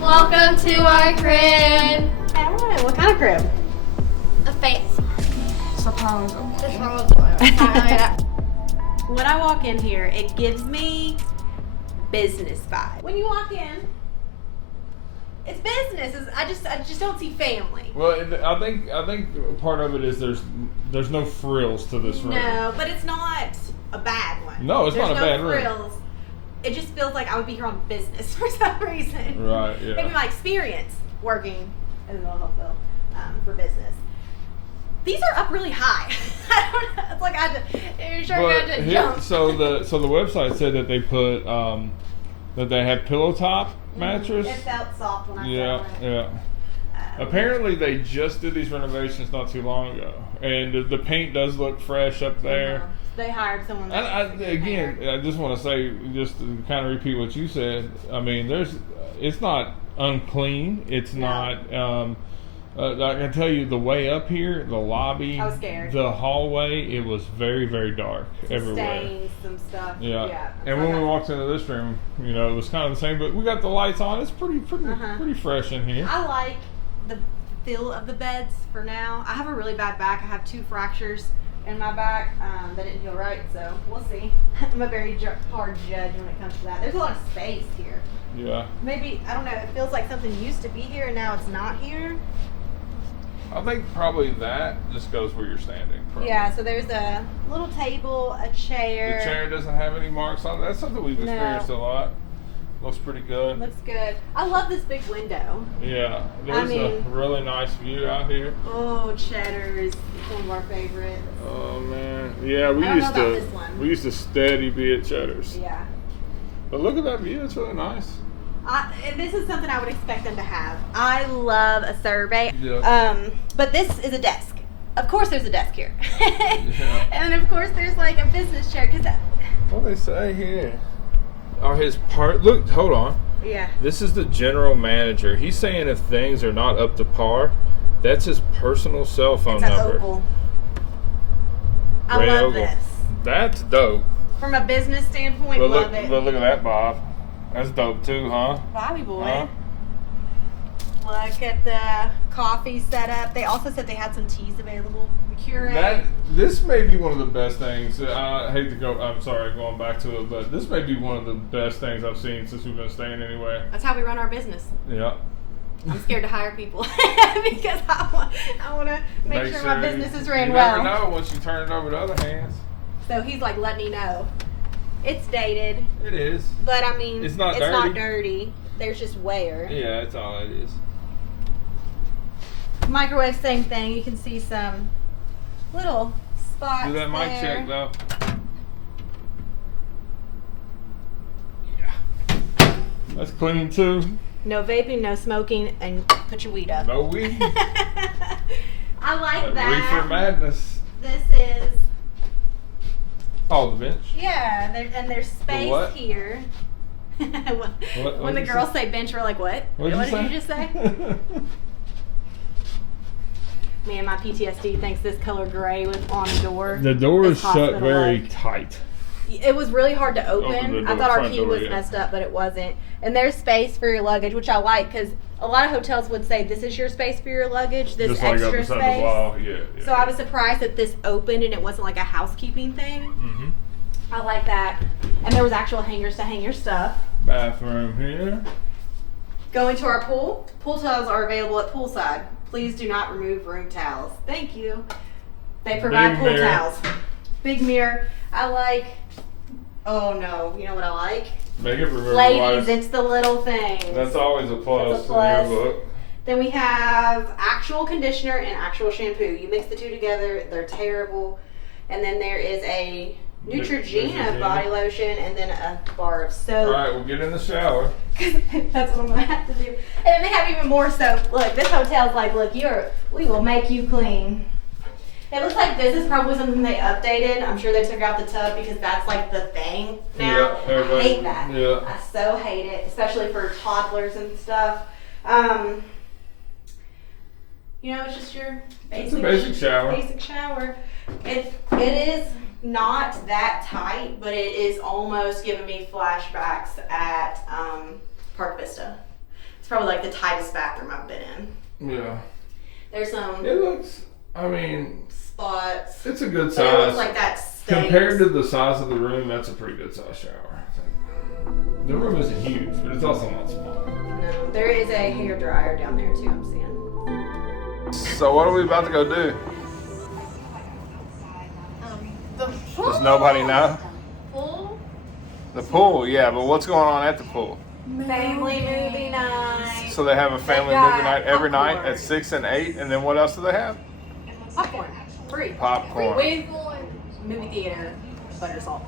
Welcome to our crib. Hey, what kind of crib? A face. Suppose. When I walk in here, it gives me business vibe. When you walk in, it's business. I just don't see family. Well, I think part of it is there's no frills to this room. No, but it's not a bad one. No, it's not a bad room. There's no frills. It just feels like I would be here on business for some reason. Right, yeah. Maybe my experience working as an oil field for business. These are up really high. I don't know. It's like I had to jump. So the website said that they put that they had pillow top mattress. It felt soft when I Yeah, saw it. yeah. Apparently they just did these renovations not too long ago, and the paint does look fresh up there. They hired someone. Again, I just want to say, just to kind of repeat what you said. I mean, it's not unclean. It's not. I can tell you the way up here, the lobby, I was scared. The hallway, it was very, very dark everywhere. Stains, some stuff. Yeah. And when we walked into this room, it was kind of the same, but we got the lights on. It's pretty fresh in here. I like the feel of the beds for now. I have a really bad back. I have 2 fractures in my back that didn't feel right, so we'll see. I'm a very hard judge when it comes to that. There's a lot of space here. Yeah. Maybe, I don't know, it feels like something used to be here and now it's not here. I think probably that just goes where you're standing. Probably. Yeah, so there's a little table, a chair. The chair doesn't have any marks on it. That's something we've experienced a lot. Looks pretty good. Looks good. I love this big window. Yeah, there's a really nice view out here. Oh, Cheddar's, one of our favorites. Oh man, yeah, we used to steady be at Cheddar's. Yeah. But look at that view; it's really nice. And this is something I would expect them to have. I love a survey. Yeah. But this is a desk. Of course, there's a desk here. Yeah. And of course, there's like a business chair. What do they say here? Oh, his part. Look, hold on. Yeah. This is the general manager. He's saying if things are not up to par, that's his personal cell phone number. Oval. I love this. That's dope. From a business standpoint, love it. But look at that, Bob. That's dope too, huh? Bobby boy. Huh? Look at the coffee setup. They also said they had some teas available. This may be one of the best things. I hate to go. I'm sorry, going back to it, but this may be one of the best things I've seen since we've been staying anyway. That's how we run our business. Yeah. I'm scared to hire people because I want to make sure my business is ran well. You never know once you turn it over to other hands. So he's like, let me know. It's dated. It is. But I mean, it's not dirty. There's just wear. Yeah, that's all it is. Microwave, same thing. You can see some little spots. Do that mic there. check though. Yeah. That's clean too. No vaping, no smoking, and put your weed up. No weed. I like that. Reefer madness. This is. Oh, the bench. Yeah, and there's space here. When the girls say bench, we're like, what? What did you just say? Me and my PTSD thinks this color gray was on the door. The door is shut very tight. It was really hard to Open the open. door, I thought our front key door, was yeah. messed up, but it wasn't. And there's space for your luggage, which I like because a lot of hotels would say this is your space for your luggage, this Just like up extra beside space. the wall. Yeah. So I was surprised that this opened and it wasn't like a housekeeping thing. Mm-hmm. I like that. And there was actual hangers to hang your stuff. Bathroom here. Going to our pool. Pool towels are available at poolside. Please do not remove room towels. Thank you. They provide Big pool mirror. towels. Big mirror. I like, oh no, you know what I like? Make it reverse. Ladies, it's the little things. That's always a plus, That's a plus. in your book. Then we have actual conditioner and actual shampoo. You mix the two together, they're terrible. And then there is a Neutrogena Neutrogena. body lotion and then a bar of soap. All right, we'll get in the shower. That's what I'm gonna have to do. And then they have even more soap. Look, this hotel's like, look, we will make you clean. It looks like this is probably something they updated. I'm sure they took out the tub because that's like the thing now. Yeah, I hate that. Yeah. I so hate it, especially for toddlers and stuff. You know, it's just your It's a basic shower. Basic shower. It is not that tight, but it is almost giving me flashbacks at Park Vista. It's probably like the tightest bathroom I've been in. Yeah. There's some It looks, I mean, spots. it's a good But it size. looks like that stains. Compared to the size of the room, that's a pretty good size shower. I think. The room isn't huge, but it's also not small. No, there is a hair dryer down there too, I'm seeing. So what are we about to go do? Does nobody know? Pool? The pool, yeah, but what's going on at the pool? Family movie night. So they have a family They got movie night every night popcorn. at 6 and 8, and then what else do they have? Popcorn. Free. Popcorn. We're going. Movie theater. Butter salt.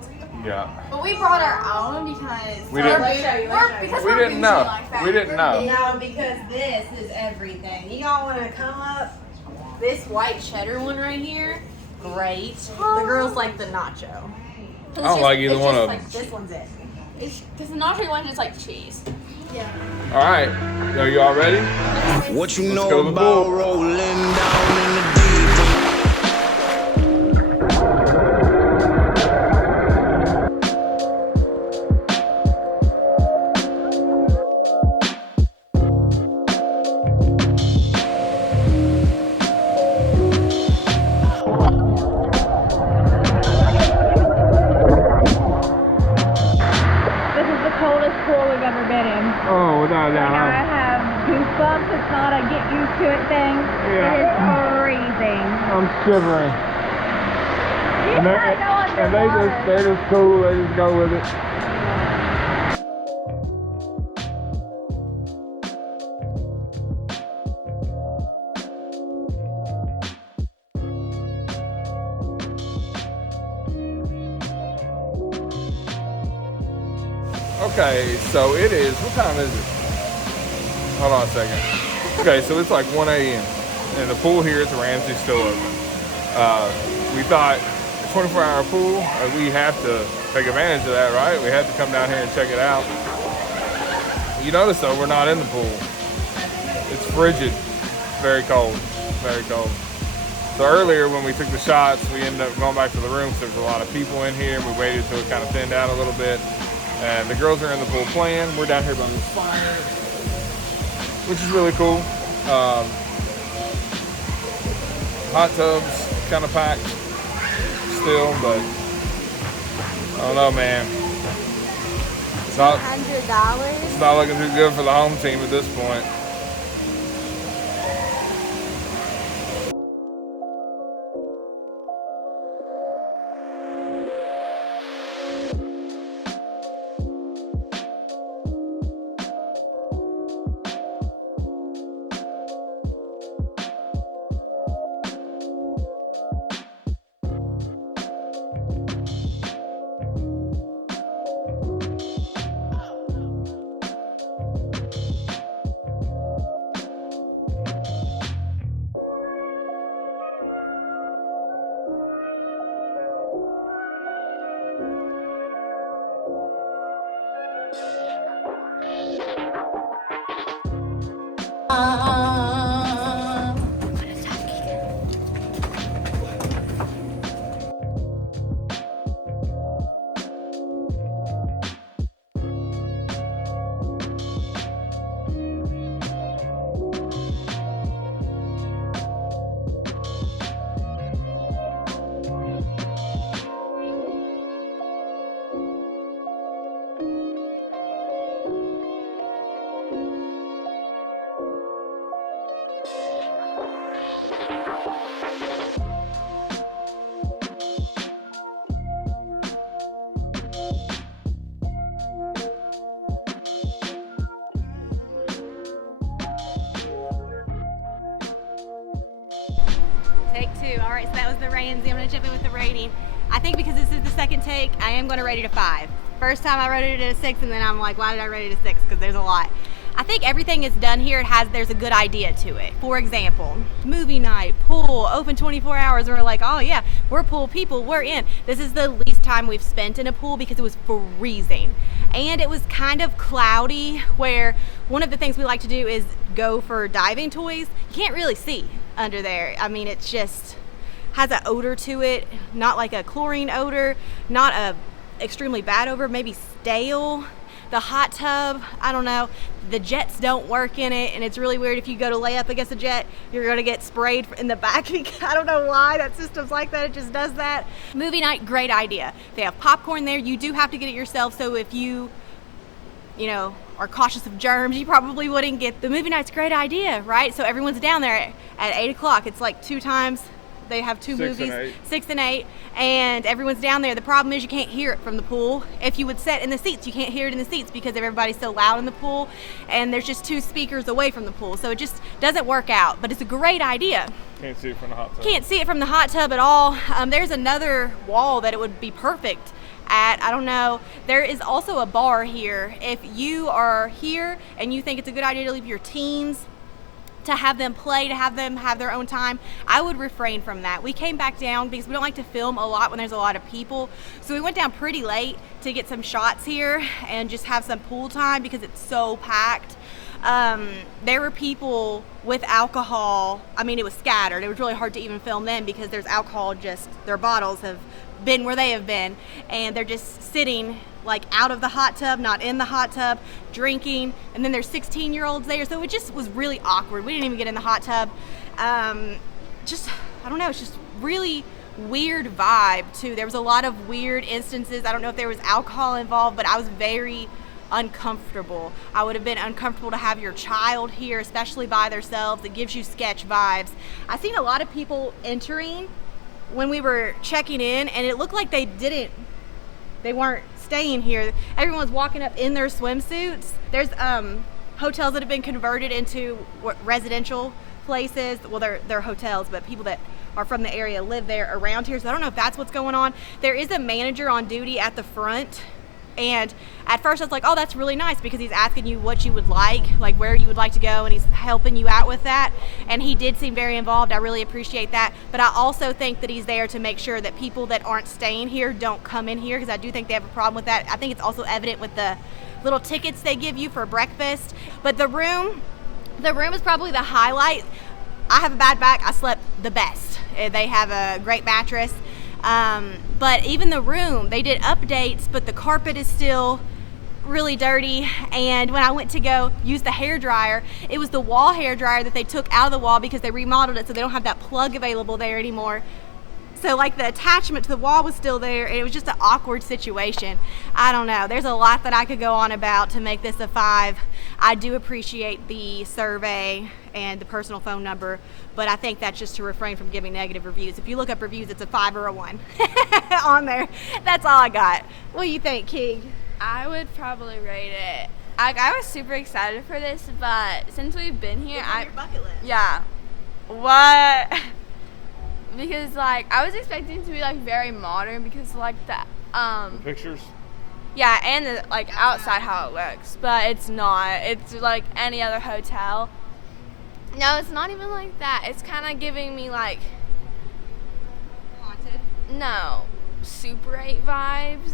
Yeah. But we brought our own because We didn't- Let me show you. because We we're didn't bougie know. like that. We didn't We're know. big. No, because this is everything. You all want to come up? This white cheddar one right here, great. The girls like the nacho. I don't like either one of them. Like this one's it. Because the nacho one is like cheese. All right. Are you all ready? What you Let's know go to the about pool. rolling down in the deep? This is the coldest pool we've ever been in. Oh, without a I doubt. have goosebumps. It's not a get used to it thing. Yeah. It is freezing. I'm shivering. You gotta go underwater. they're just cool. They just go with it. Okay, so it is, what time is it? Hold on a second. Okay, so it's like 1 a.m. and the pool here at the Ramsey still open. We thought a 24-hour pool, we have to take advantage of that, right? We have to come down here and check it out. You notice though, we're not in the pool. It's frigid, very cold, very cold. So earlier when we took the shots, we ended up going back to the room because there was a lot of people in here. We waited till it kind of thinned out a little bit. And the girls are in the pool playing. We're down here by this fire, which is really cool. Hot tubs kind of packed still, but I don't know, man. It's not looking too good for the home team at this point. Take 2. All right, so that was the Ramsey. I'm going to jump in with the rating. I think because this is the second take, I am going to rate it a 5. First time I rated it a 6, and then I'm like, why did I rate it a 6? Because there's a lot. I think everything is done here. There's a good idea to it. For example, movie night, pool, open 24 hours. We're like, oh yeah, we're pool people, we're in. This is the least time we've spent in a pool because it was freezing. And it was kind of cloudy, where one of the things we like to do is go for diving toys. You can't really see under there. I mean, it's just has an odor to it, not like a chlorine odor, not a extremely bad odor, maybe stale. The hot tub, I don't know, the jets don't work in it, and it's really weird. If you go to lay up against a jet, you're going to get sprayed in the back. I don't know why that system's like that. It just does that. Movie night, great idea. They have popcorn there. You do have to get it yourself, so if you are cautious of germs, you probably wouldn't get the movie night's great idea, right? So everyone's down there at 8 o'clock. It's like 2 times. They have 2 movies, 6 and 8, and everyone's down there. The problem is you can't hear it from the pool. If you would sit in the seats, you can't hear it in the seats because everybody's so loud in the pool, and there's just 2 speakers away from the pool, so it just doesn't work out. But it's a great idea. Can't see it from the hot tub. Can't see it from the hot tub at all. There's another wall that it would be perfect at. I don't know. There is also a bar here. If you are here and you think it's a good idea to leave your teens to have them play, to have them have their own time, I would refrain from that. We came back down because we don't like to film a lot when there's a lot of people. So we went down pretty late to get some shots here and just have some pool time because it's so packed. There were people with alcohol. I mean, it was scattered. It was really hard to even film them because there's alcohol, just their bottles have been where they have been, and they're just sitting like out of the hot tub, not in the hot tub, drinking, and then there's 16-year-olds there, so it just was really awkward. We didn't even get in the hot tub. I don't know, it's just really weird vibe too. There was a lot of weird instances. I don't know if there was alcohol involved, but I was very uncomfortable. I would have been uncomfortable to have your child here, especially by themselves. It gives you sketch vibes. I've seen a lot of people entering when we were checking in, and it looked like they weren't staying here. Everyone was walking up in their swimsuits. There's hotels that have been converted into residential places. Well, they're hotels, but people that are from the area live there around here. So I don't know if that's what's going on. There is a manager on duty at the front. And at first I was like, oh, that's really nice, because he's asking you what you would like where you would like to go, and he's helping you out with that. And he did seem very involved. I really appreciate that. But I also think that he's there to make sure that people that aren't staying here don't come in here, because I do think they have a problem with that. I think it's also evident with the little tickets they give you for breakfast. But the room is probably the highlight. I have a bad back. I slept the best. They have a great mattress. But even the room, they did updates, but the carpet is still really dirty. And when I went to go use the hair dryer, it was the wall hair dryer that they took out of the wall because they remodeled it, so they don't have that plug available there anymore. So like the attachment to the wall was still there, and it was just an awkward situation. I don't know. There's a lot that I could go on about to make this a 5. I do appreciate the survey and the personal phone number, but I think that's just to refrain from giving negative reviews. If you look up reviews, it's a 5 or a 1 on there. That's all I got. What do you think, King? I would probably rate it. I was super excited for this, but since we've been here, It's on your bucket list. Yeah. What? Because I was expecting it to be very modern, because the Pictures? yeah, and the outside how it looks, but it's not. It's like any other hotel. No, it's not even like that. It's kind of giving me Haunted. no, Super 8 vibes.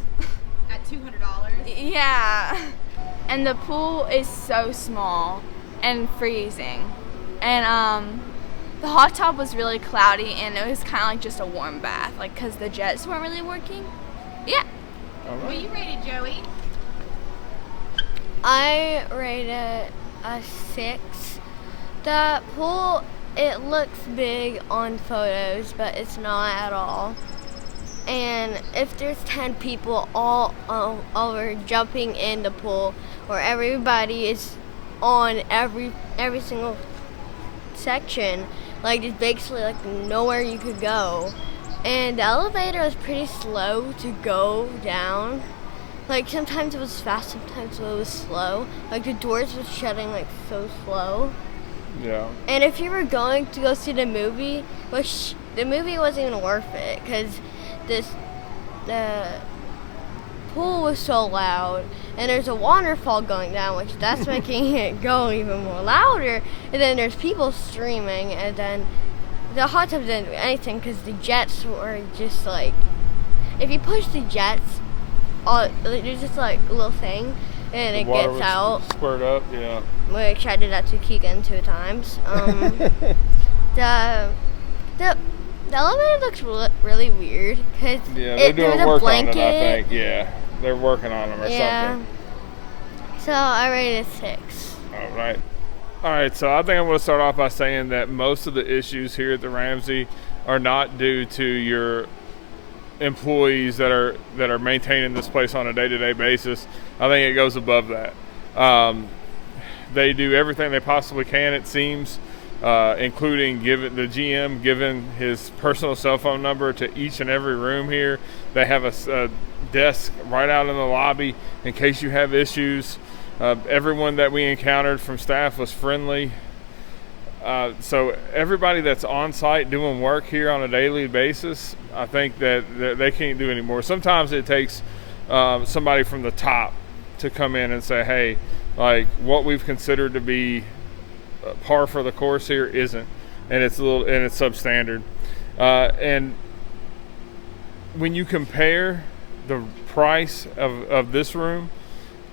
At $200. Yeah. And the pool is so small and freezing. And the hot tub was really cloudy, and it was kind of just a warm bath, because the jets weren't really working. Yeah. All What right. you rated, Joey? I rate it a 6. The pool, it looks big on photos, but it's not at all. And if there's 10 people all over jumping in the pool, where everybody is on every single section, it's basically nowhere you could go. And the elevator was pretty slow to go down. Sometimes it was fast, sometimes it was slow. The doors were shutting so slow. Yeah. And if you were going to go see the movie, which the movie wasn't even worth it because the pool was so loud, and there's a waterfall going down, which that's making it go even more louder. And then there's people streaming, and then the hot tub didn't do anything because the jets were just like, if you push the jets, there's just like a little thing, and it gets out. Squirt up, yeah. Which I did that to Keegan 2 times. The elevator looks really weird because they're doing work on it, I think. Yeah, they're working on them or something. So I rated 6. All right. So I think I'm going to start off by saying that most of the issues here at the Ramsey are not due to your employees that are maintaining this place on a day-to-day basis. I think it goes above that. They do everything they possibly can, it seems. Including the GM giving his personal cell phone number to each and every room here. They have a desk right out in the lobby in case you have issues. Everyone that we encountered from staff was friendly. So everybody that's on site doing work here on a daily basis, I think that they can't do anymore. Sometimes it takes somebody from the top to come in and say, hey, like what we've considered to be par for the course here isn't, and it's substandard. And when you compare the price of this room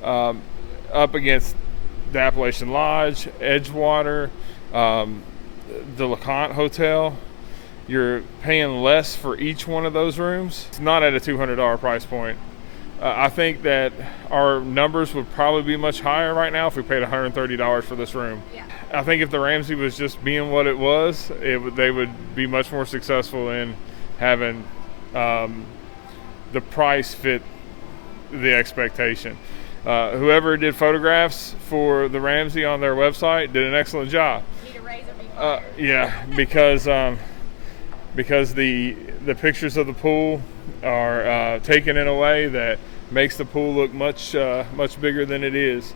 up against the Appalachian Lodge, Edgewater, the LeConte Hotel, you're paying less for each one of those rooms. It's not at a $200 price point. I think that our numbers would probably be much higher right now if we paid $130 for this room. Yeah. I think if the Ramsey was just being what it was, they would be much more successful in having the price fit the expectation. Whoever did photographs for the Ramsey on their website did an excellent job. Need a razor before. Yeah, because the pictures of the pool are taken in a way that makes the pool look much bigger than it is.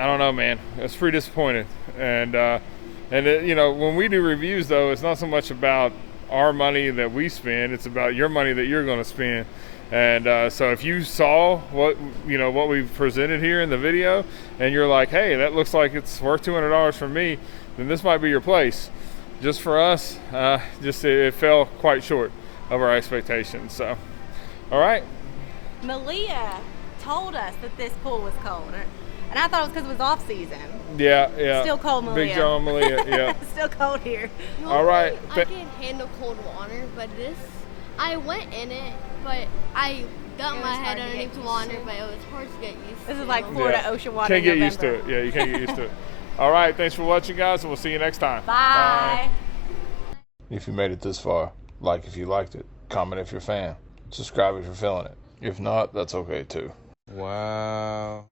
I don't know, man. It's pretty disappointing. And when we do reviews, though, it's not so much about our money that we spend; it's about your money that you're going to spend. And so, if you saw what we've presented here in the video, and you're like, "Hey, that looks like it's worth $200 for me," then this might be your place. Just for us, it fell quite short of our expectations. So, all right. Malia told us that this pool was cold, and I thought it was because it was off season. Yeah. Still cold, Malia. Big John Malia, yeah. Still cold here. All right. I can handle cold water, but I went in it, but I got my head underneath the water, but it was hard to get used to. This is like Florida ocean water. Can't get used to it. Yeah, you can't get used to it. All right. Thanks for watching, guys, and we'll see you next time. Bye. If you made it this far, like if you liked it, comment if you're a fan, subscribe if you're feeling it. If not, that's okay too. Wow.